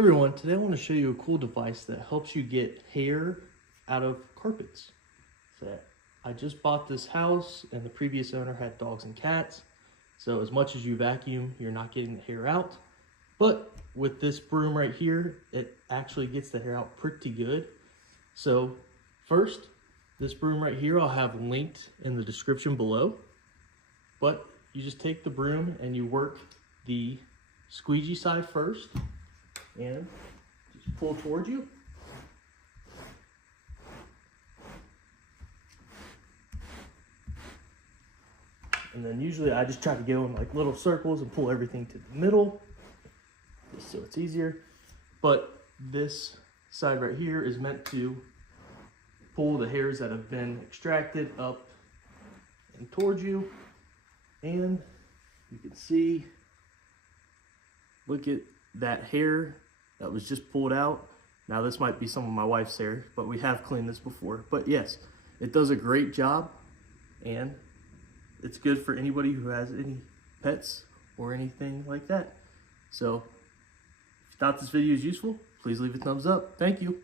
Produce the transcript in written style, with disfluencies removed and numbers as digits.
Everyone, today I want to show you a cool device that helps you get hair out of carpets. So I just bought this house and the previous owner had dogs and cats. So as much as you vacuum, you're not getting the hair out. But with this broom right here, it actually gets the hair out pretty good. So first, this broom right here I'll have linked in the description below. But you just take the broom and you work the squeegee side first and just pull towards you. And then usually I just try to go in like little circles and pull everything to the middle, just so it's easier. But this side right here is meant to pull the hairs that have been extracted up and towards you. And you can see, look at that hair that was just pulled out. Now this might be some of my wife's hair, but we have cleaned this before. But yes, it does a great job, and it's good for anybody who has any pets or anything like that. So if you thought this video was useful, please leave a thumbs up. Thank you.